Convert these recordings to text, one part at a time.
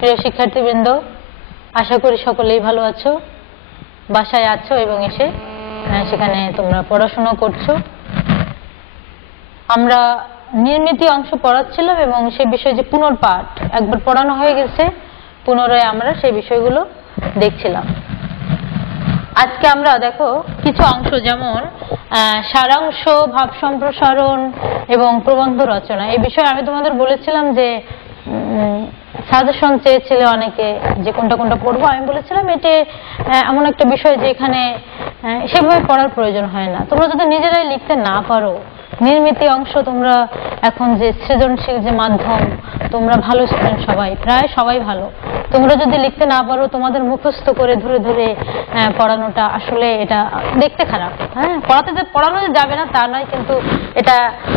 প্রিয় শিক্ষার্থীবৃন্দ, আশা করি সকলেই ভালো আছো, বাসায় আছো এবং এসে সেখানে তোমরা পড়াশোনা করছো। আমরা নির্মিতি অংশ পড়াচ্ছিলাম এবং সেই বিষয়ে যে পুনর্পাঠ একবার পড়ানো হয়ে গেছে, পুনরায় আমরা সেই বিষয়গুলো দেখছিলাম। আজকে আমরা দেখো কিছু অংশ, যেমন সারাংশ, ভাব সম্প্রসারণ এবং প্রবন্ধ রচনা, এই বিষয়ে আমি তোমাদের বলেছিলাম যে সাজেশন চেয়েছিল অনেকে যে কোনটা কোনটা পড়বো। আমি বলেছিলাম এটা এমন একটা বিষয় যে এখানে সেভাবে পড়ার প্রয়োজন হয় না। তোমরা যদি নিজেরাই লিখতে না পারো, নির্মিতি অংশ তোমরা এখন যে সৃজনশীল যে মাধ্যম, তোমরা ভালো স্টুডেন্ট, সবাই প্রায় সবাই ভালো, তোমরা যদি লিখতে না পারো, তোমাদের মুখস্থ করে ধরে ধরে পড়ানোটা আসলে এটা দেখতে খারাপ। হ্যাঁ, পড়ানো যাবে না তা নয়, কিন্তু এটা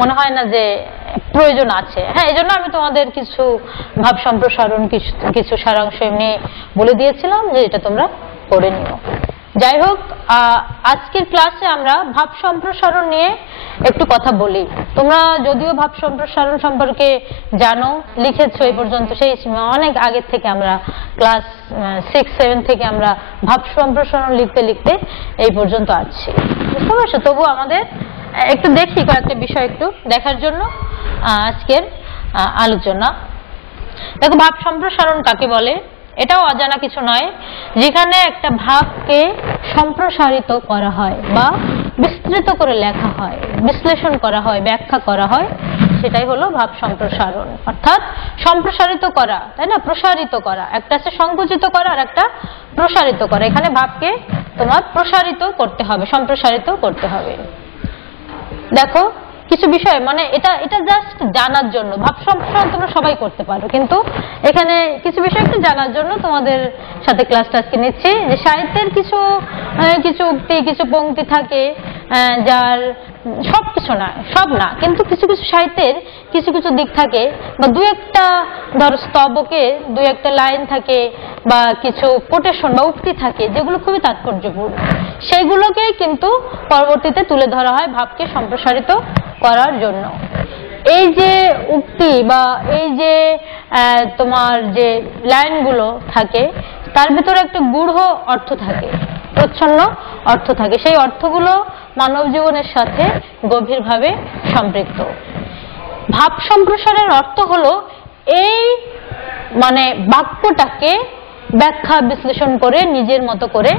মনে হয় না যে প্রয়োজন আছে। হ্যাঁ, এই জন্য আমি তোমাদের কিছু ভাব সম্প্রসারণ, কিছু সারাংশ এমনি বলে দিয়েছিলাম যে এটা তোমরা পড়ে নিও। যাই হোক, আজকের ক্লাসে আমরা ভাব সম্প্রসারণ নিয়ে একটু কথা বলি। তোমরা যদিও ভাব সম্প্রসারণ সম্পর্কে জানো, লিখেছো এই পর্যন্ত, সেই অনেক আগের থেকে আমরা ক্লাস 6-7 থেকে আমরা ভাব সম্প্রসারণ লিখতে লিখতে এই পর্যন্ত আছি, বুঝতে পারছো? তবু আমাদের একটু দেখি কয়েকটা বিষয় একটু দেখার জন্য আজকের আলোচনা। দেখো, ভাব সম্প্রসারণ কাকে বলে? এটাও অজানা কিছু নয়। যেখানে একটা ভাবকে সম্প্রসারিত করা হয় বা বিস্তৃত করে লেখা হয়, বিশ্লেষণ করা হয়, ব্যাখ্যা করা হয়, সেটাই হলো ভাব সম্প্রসারণ। অর্থাৎ সম্প্রসারিত করা, তাই না? প্রসারিত করা, একটা আছে সংকুচিত করা আর একটা প্রসারিত করা। এখানে ভাবকে তোমার প্রসারিত করতে হবে, সম্প্রসারিত করতে হবে। দেখো কিছু বিষয়, মানে এটা জাস্ট জানার জন্য। ভাব সম্প্রসারণ তোমরা সবাই করতে পারো, কিন্তু এখানে কিছু বিষয় একটু জানার জন্য তোমাদের সাথে ক্লাসটা আজকে নিচ্ছি। যে সাহিত্যের কিছু উক্তি, কিছু পংক্তি থাকে যার সবকিছু না, সব না, কিন্তু কিছু কিছু সাহিত্যের কিছু কিছু দিক থাকে, বা দু একটা ধরো স্তবকে দু একটা লাইন থাকে, বা কিছু কোটেশন বা উক্তি থাকে যেগুলো খুবই তাৎপর্যপূর্ণ। সেইগুলোকেই কিন্তু পরবর্তীতে তুলে ধরা হয় ভাবকে সম্প্রসারিত করার জন্য। এই যে উক্তি বা এই যে তোমার যে লাইনগুলো থাকে, তার ভিতরে একটা গূঢ় অর্থ থাকে, প্রচ্ছন্ন অর্থ থাকে। সেই অর্থগুলো মানব জীবনের সাথে গভীরভাবে সম্পৃক্ত। ভাব সম্প্রসারণের অর্থ হলো এই মানে বাক্যটাকে ব্যাখ্যা বিশ্লেষণ করে নিজের মতো করে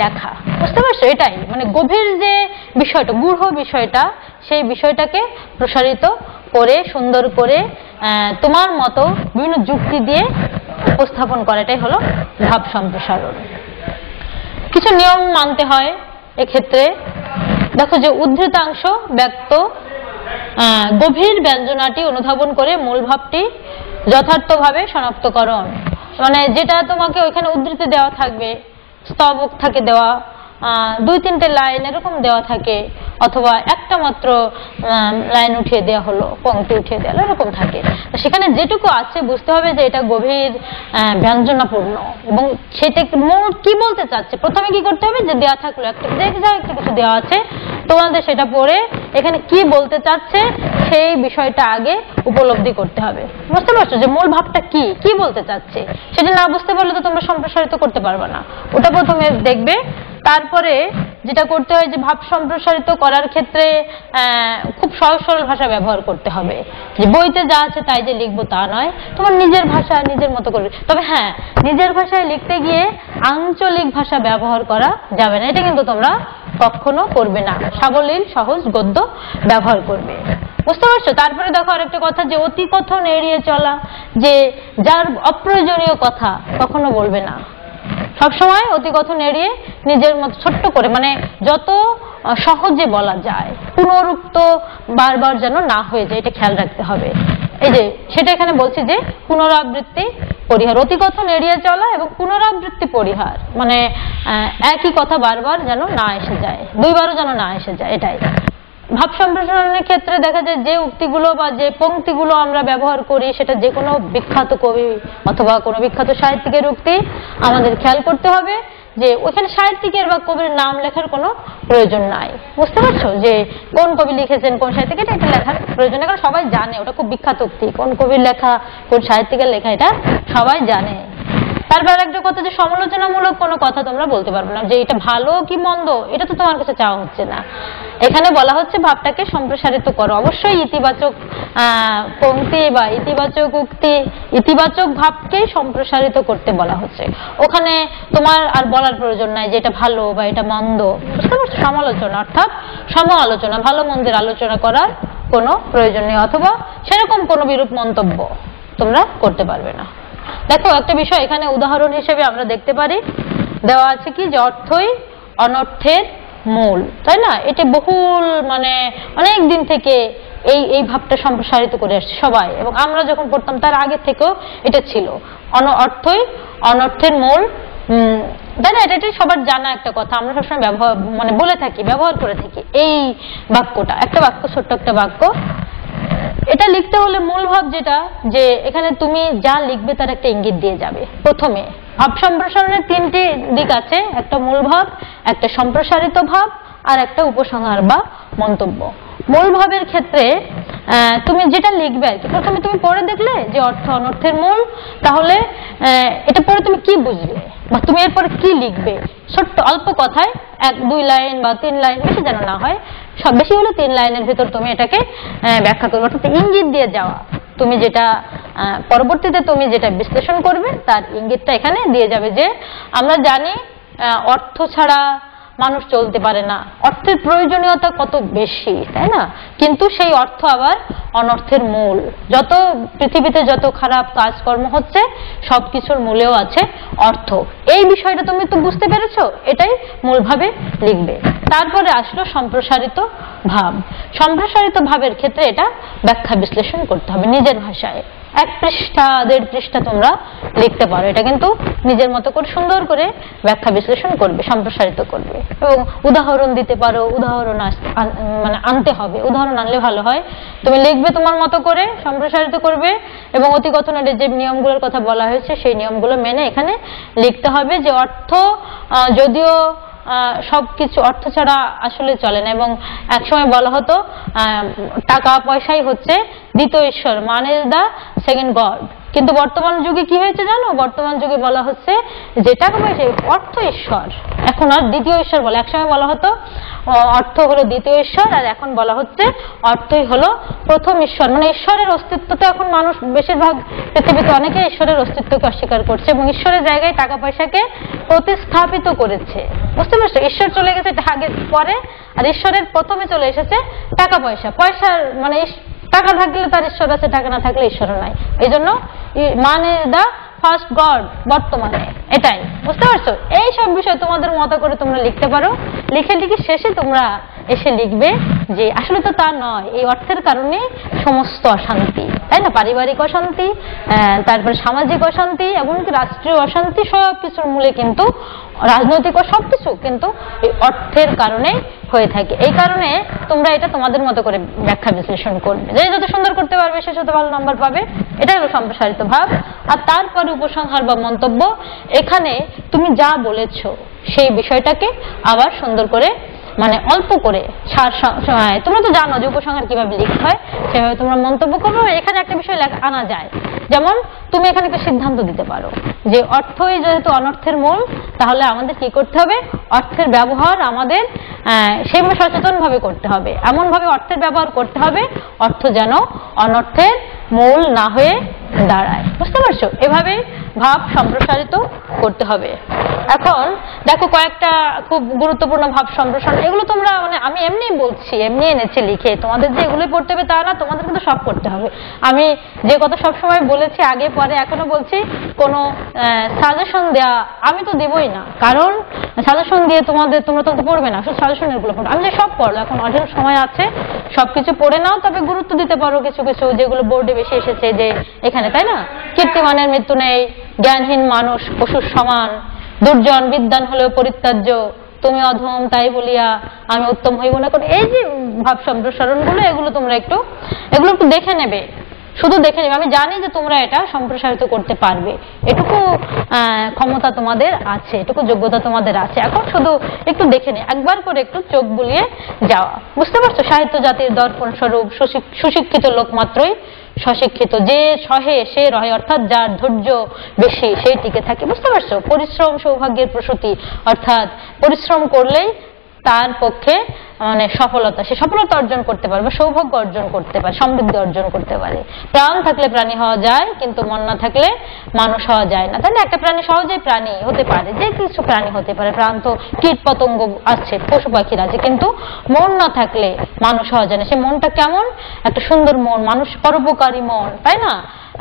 লেখা, বুঝতে পারছো? এটাই মানে গভীর যে বিষয়টা, গূঢ় বিষয়টা, সেই বিষয়টাকে প্রসারিত করে সুন্দর করে তোমার মতো বিভিন্ন যুক্তি দিয়ে উপস্থাপন করা, এটাই হলো ভাব সম্প্রসারণ। কিছু নিয়ম মানতে হয় এক্ষেত্রে। দেখো, যে উদ্ধৃতাংশ ব্যক্ত গভীর ব্যঞ্জনাটি অনুধাবন করে মূল ভাবটি যথার্থভাবে শনাক্তকরণ, মানে যেটা তোমাকে ওইখানে উদ্ধৃতি দেওয়া থাকবে, স্তবক থাকে দেওয়া, 2-3টে লাইন এরকম দেওয়া থাকে, অথবা একটা মাত্র লাইন উঠিয়ে দেওয়া হলো, পংক্তি উঠিয়ে দেওয়া হলো, এরকম থাকে। সেখানে যেটুকু আছে বুঝতে হবে যে এটা গভীর ব্যঞ্জনাপূর্ণ, এবং সেটা মোট কি বলতে চাচ্ছে। প্রথমে কি করতে হবে, যে দেওয়া থাকলো একটা কিছু দেওয়া আছে, তোমাদের সেটা পড়ে এখানে কি বলতে চাচ্ছে সেই বিষয়টা আগে উপলব্ধি করতে হবে, বুঝতে পারছো? যে মূল ভাবটা কি বলতে চাচ্ছে, সেটা না বুঝতে পারলে তো তোমরা সম্প্রসারিত করতে পারবে না। ওটা প্রথমে দেখবে। তারপরে যেটা করতে হয়, যে ভাব সম্প্রসারিত করার ক্ষেত্রে খুব সহজ সরল ভাষা ব্যবহার করতে হবে। যে বইতে যা আছে তাই যে লিখবো তা নয়, তোমার নিজের ভাষা নিজের মতো করবে। তবে হ্যাঁ, নিজের ভাষায় লিখতে গিয়ে আঞ্চলিক ভাষা ব্যবহার করা যাবে না, এটা কিন্তু তোমরা কখনো করবে না। সাবলীল সহজ গদ্য ব্যবহার করবে, বুঝতে পারছো? তারপরে দেখো আরেকটা কথা, যে অতি কথন এড়িয়ে চলা, যে যার অপ্রয়োজনীয় কথা কখনো বলবে না। সবসময় অতি কথন এড়িয়ে নিজের মতো ছোট্ট করে, মানে যত সহজে বলা যায়, পুনরুক্ত বারবার যেন না হয়ে যায়, এটা খেয়াল রাখতে হবে। এই যে সেটা এখানে বলছি, যে পুনরাবৃত্তি পরিহার, অতি কথন এড়িয়ে চলা এবং পুনরাবৃত্তি পরিহার, মানে একই কথা বারবার যেন না এসে যায়, দুইবারও যেন না এসে যায়, এটাই। ভাব সম্প্রসারণের ক্ষেত্রে দেখা যায় যে উক্তিগুলো বা যে পংক্তিগুলো আমরা ব্যবহার করি, সেটা যে কোনো বিখ্যাত কবি অথবা কোনো বিখ্যাত সাহিত্যিকের উক্তি, আমাদের খেয়াল করতে হবে যে ওইখানে সাহিত্যিকের বা কবির নাম লেখার কোনো প্রয়োজন নাই। বুঝতে পারছো যে কোন কবি লিখেছেন, কোন সাহিত্যিক, এটা লেখার প্রয়োজন নেই, কারণ সবাই জানে ওটা খুব বিখ্যাত উক্তি, কোন কবির লেখা কোন সাহিত্যিকের লেখা এটা সবাই জানে। তারপর একটা কথা যে সমালোচনামূলক কোনো কথা তোমরা বলতে পারবে না, যে এটা ভালো কি মন্দ এটা তো তোমার কাছে চাওয়া হচ্ছে না। এখানে বলা হচ্ছে ভাবটাকে সম্প্রসারিত করো। অবশ্যই ইতিবাচক পংক্তি বা ইতিবাচক উক্তি, ইতিবাচক ভাবকে সম্প্রসারিত করতে বলা হচ্ছে। ওখানে তোমার আর বলার প্রয়োজন নাই যে এটা ভালো বা এটা মন্দ। বুঝতে পারছো? সমালোচনা অর্থাৎ সম আলোচনা, ভালো মন্দের আলোচনা করার কোনো প্রয়োজন নেই, অথবা সেরকম কোনো বিরূপ মন্তব্য তোমরা করতে পারবে না। দেখো একটা বিষয় এখানে উদাহরণ হিসেবে আমরা দেখতে পারি, দেওয়া আছে কি যে অর্থই অনর্থের মূল, তাই না? এটা বহুল মানে অনেক দিন থেকে এই ভাবটা সম্প্রসারিত করে আসছে সবাই, এবং আমরা যখন পড়তাম তার আগে থেকেও এটা ছিল, অর্থই অনর্থের মূল, তাই না? এটা সবার জানা একটা কথা, আমরা সবসময় ব্যবহার মানে বলে থাকি, ব্যবহার করে থাকি এই বাক্যটা। একটা বাক্য, ছোট্ট একটা বাক্য, এটা লিখতে হলে মূল ভাব যেটা, যে এখানে তুমি যা লিখবে তার একটা ইঙ্গিত দিয়ে যাবে। প্রথমে ভাব সম্প্রসারণের তিনটি দিক আছে, একটা মূল ভাব, একটা সম্প্রসারিত ভাব, আর একটা উপসংহার বা মন্তব্য। মূল ভাবের ক্ষেত্রে তুমি যেটা লিখবে আর কি, প্রথমে তুমি পড়ে দেখলে যে অর্থ অনর্থের মূল, তাহলে এটা পড়ে তুমি কি বুঝলে বা তুমি এরপরে কি লিখবে, ছোট্ট অল্প কথায় 1-2 লাইন বা 3 লাইন, বেশি যেন না হয়, সব বেশি হলে 3 লাইনের ভিতর তুমি এটাকে ব্যাখ্যা করবে, অর্থাৎ ইঙ্গিত দিয়ে যাওয়া। তুমি যেটা পরবর্তীতে তুমি যেটা বিশ্লেষণ করবে তার ইঙ্গিতটা এখানে দিয়ে যাবে, যে আমরা জানি অর্থ ছাড়া মানুষ চলতে পারে না, অর্থের প্রয়োজনীয়তা কত বেশি, তাই না? কিন্তু সেই অর্থ আবার অনর্থের মূল। যত পৃথিবীতে যত খারাপ কাজকর্ম হচ্ছে সবকিছুর মূলেও আছে অর্থ। এই বিষয়টা তুমি তো বুঝতে পেরেছো, এটাই মূলভাবে লিখবে। তারপরে আসলো সম্প্রসারিত ভাব। সম্প্রসারিত ভাবের ক্ষেত্রে এটা ব্যাখ্যা বিশ্লেষণ করতে হবে নিজের ভাষায়। 1 পৃষ্ঠা 1.5 পৃষ্ঠা তোমরা লিখতে পারো, এটা কিন্তু নিজের মতো করে সুন্দর করে ব্যাখ্যা বিশ্লেষণ করবে, সম্প্রসারিত করবে, এবং উদাহরণ দিতে পারো। উদাহরণ মানে আনতে হবে, উদাহরণ আনলে ভালো হয়। তুমি লিখবে তোমার মতো করে, সম্প্রসারিত করবে, এবং অতিকথনের যে নিয়মগুলোর কথা বলা হয়েছে সেই নিয়মগুলো মেনে এখানে লিখতে হবে, যে অর্থ যদিও সবকিছু অর্থ ছাড়া আসলে চলে না, এবং একসময় বলা হতো টাকা পয়সাই হচ্ছে দ্বিতীয় ঈশ্বর, মান ইজ দ্য সেকেন্ড গড। কিন্তু বর্তমান যুগে কি হয়েছে জানো? বর্তমান যুগে বলা হচ্ছে যে টাকা পয়সা অর্থ ঈশ্বর, এখন আর দ্বিতীয় ঈশ্বর বলে। একসময় বলা হতো অর্থ হলো দ্বিতীয় ঈশ্বর, আর এখন বলা হচ্ছে অর্থই হলো প্রথম ঈশ্বর। মানে ঈশ্বরের অস্তিত্ব তো এখন মানুষ বেশিরভাগ পৃথিবীতে অনেকে ঈশ্বরের অস্তিত্বকে অস্বীকার করছে, এবং ঈশ্বরের জায়গায় টাকা পয়সাকে প্রতিস্থাপিত করেছে। বুঝতে পারছো? ঈশ্বর চলে গেছে আগে পরে, আর ঈশ্বরের প্রথমে চলে এসেছে টাকা পয়সা। পয়সার মানে টাকা থাকলে তার ঈশ্বর আছে, টাকা না থাকলে ঈশ্বর নাই। এই জন্য মানে দা ফার্স্ট গড বর্তমানে, এটাই। বুঝতে পারছো? এই সব বিষয় তোমাদের মতো করে তোমরা লিখতে পারো। লিখে শেষে তোমরা এসে লিখবে যে আসলে তো তা নয়, এই অর্থের কারণে সমস্ত অশান্তি, তাই না? পারিবারিক অশান্তি, তারপরে সামাজিক অশান্তি, এমনকি রাষ্ট্রীয় অশান্তি, সব কিছুর মূলে কিন্তু রাজনৈতিক ও সবকিছু কিন্তু এই অর্থের কারণে হয়ে থাকে। এই কারণে তোমরা এটা তোমাদের মতো করে ব্যাখ্যা বিশ্লেষণ করবে, যে যত সুন্দর করতে পারবে সে তত ভালো নম্বর পাবে। এটা হলো সম্প্রসারিত ভাব। আর তারপরে উপসংহার বা মন্তব্য, এখানে তুমি যা বলেছো সেই বিষয়টাকে আবার সুন্দর করে মানে অল্প করে তোমরা তো জানো যে উপসংহার কিভাবে লিখতে হয়, সেভাবে তোমরা মন্তব্য করবে। এখানে একটা বিষয় আনা যায়, যেমন তুমি এখানে একটা সিদ্ধান্ত দিতে পারো যে অর্থই যেহেতু অনর্থের মূল, তাহলে আমাদের কি করতে হবে? অর্থের ব্যবহার আমাদের সেভাবে সচেতন ভাবে করতে হবে, এমন ভাবে অর্থের ব্যবহার করতে হবে অর্থ যেন অনর্থের মূল না হয়ে দাঁড়ায়। বুঝতে পারছো? এভাবে ভাব সম্প্রসারিত করতে হবে। এখন দেখো কয়েকটা খুব গুরুত্বপূর্ণ ভাব সম্প্রসারণ, এগুলো তোমরা মানে আমি এমনি বলছি, এমনি এনেছি লিখে, তোমাদের যে এগুলোই পড়তে হবে তা না, তোমাদের কিন্তু সব করতে হবে। আমি যে কথা সবসময় বলেছি আগে পরে এখনো বলছি, কোনো সাজেশন দেয়া আমি তো দেবই না, কারণ সাজেশন দিয়ে তোমরা তো পড়বে না, শুধু সাজেশনের গুলো পড়বে। আমি যে সব পড়লো, এখন অঢেল সময় আছে, সবকিছু পড়ে নাও, তবে গুরুত্ব দিতে পারো কিছু কিছু যেগুলো বোর্ডে বেশি এসেছে, যে এখানে তাই না, কীর্তিমানের মৃত্যু নেই, জ্ঞানহীন মানুষ পশুর সমান, দুর্জন বিদ্বান হলেও পরিত্যাজ্য, তুমি অধম তাই বলিয়া আমি উত্তম হইব না করে, এই যে ভাব সম্প্রসারণ গুলো, এগুলো তোমরা একটু দেখে নেবে, শুধু দেখে নেবে। আমি জানি যে তোমরা এটা সম্প্রসারিত করতে পারবে, এটুকু ক্ষমতা তোমাদের আছে, এটুকু যোগ্যতা তোমাদের আছে। এখন শুধু একটু দেখে নে, একবার করে একটু চোখ বুলিয়ে যাওয়া। বুঝতে পারছো? সাহিত্য জাতির দর্পণ স্বরূপ, সুশিক্ষিত লোক মাত্রই স্বশিক্ষিত, যে সহে সে রহে, অর্থাৎ যার ধৈর্য বেশি সেই টিকে থাকে। বুঝতে পারছো? পরিশ্রম সৌভাগ্যের প্রসূতি, অর্থাৎ পরিশ্রম করলেই তার পক্ষে মানে সফলতা, সে সফলতা অর্জন করতে পারে বা সৌভাগ্য অর্জন করতে পারে, সমৃদ্ধি অর্জন করতে পারে। প্রাণ থাকলে প্রাণী হওয়া যায়, কিন্তু মন না থাকলে মানুষ হওয়া যায় না, তাই না? একটা প্রাণী সহজেই প্রাণী হতে পারে, যে কিছু প্রাণী হতে পারে, প্রাণ তো কীট পতঙ্গ আছে, পশু পাখির আছে, কিন্তু মন না থাকলে মানুষ হওয়া যায় না। সে মনটা কেমন? একটা সুন্দর মন, মানুষ পরোপকারী মন, তাই না?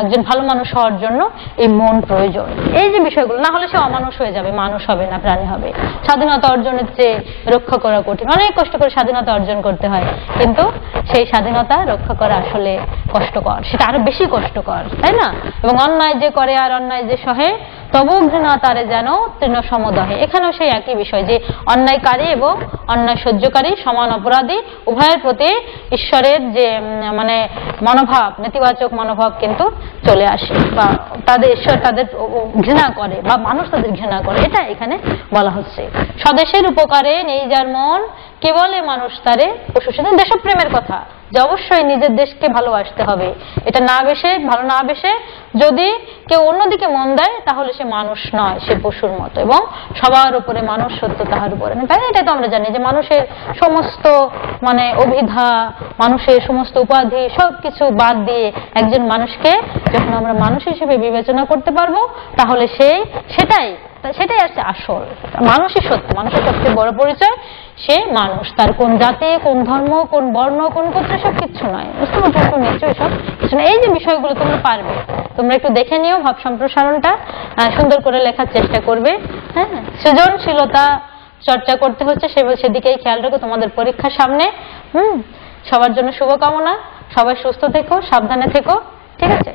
একজন ভালো মানুষ হওয়ার জন্য এই মন প্রয়োজন। এই যে বিষয়গুলো, না হলে সে অমানুষ হয়ে যাবে, মানুষ হবে না, প্রাণী হবে। স্বাধীনতা অর্জনের চেয়ে রক্ষা করা কঠিন, অনেক কষ্ট করে স্বাধীনতা অর্জন করতে হয়, কিন্তু সেই স্বাধীনতা রক্ষা করা আসলে কষ্টকর, সেটা আরো বেশি কষ্টকর, তাই না? এবং অন্যায় যে করে আর অন্যায় যে সহে, তবু ঘৃণা তারে যেন তৃণ সমদহে। এখানেও সেই একই বিষয় যে অন্যায়কারী এবং অন্যায় সহ্যকারী সমান অপরাধী, উভয়ের প্রতি ঈশ্বরের যে মানে মনোভাব, নেতিবাচক মনোভাব কিন্তু চলে আসে, বা তাদের ঈশ্বর তাদের ঘৃণা করে বা মানুষ তাদের ঘৃণা করে, এটা এখানে বলা হচ্ছে। স্বদেশের উপকারে নেই যার মন, কেবলে মানুষ তারে পশু। সেটা দেশপ্রেমের কথা, যে অবশ্যই নিজের দেশকে ভালোবাসতে হবে, এটা না বেশে ভালো না বেশে যদি কেউ অন্যদিকে মন দেয় তাহলে সে মানুষ নয়, সে পশুর মতো। এবং সবার উপরে মানুষ, সত্য তাহার উপরে না, তাই না? এটা তো আমরা জানি যে মানুষের সমস্ত মানে অভিধা, মানুষের সমস্ত উপাধি সবকিছু বাদ দিয়ে একজন মানুষকে যখন আমরা মানুষ হিসেবে বিবেচনা করতে পারবো, তাহলে সেটাই আছে আসল মানুষই সত্য। মানুষের সবচেয়ে বড় পরিচয় সে মানুষ, তার কোন জাতি, কোন ধর্ম, কোন বর্ণ, কোন গোত্র, সব কিছু নয়। বুঝতে পারছো? নিশ্চয়ই সব কিছু নয়। এই যে বিষয়গুলো তোমরা পারবে, তোমরা একটু দেখে নিও, ভাব সম্প্রসারণটা সুন্দর করে লেখার চেষ্টা করবে। হ্যাঁ, সৃজনশীলতা চর্চা করতে হচ্ছে, সেদিকেই খেয়াল রেখো তোমাদের পরীক্ষার সামনে। সবার জন্য শুভকামনা, সবাই সুস্থ থেকো, সাবধানে থেকো, ঠিক আছে?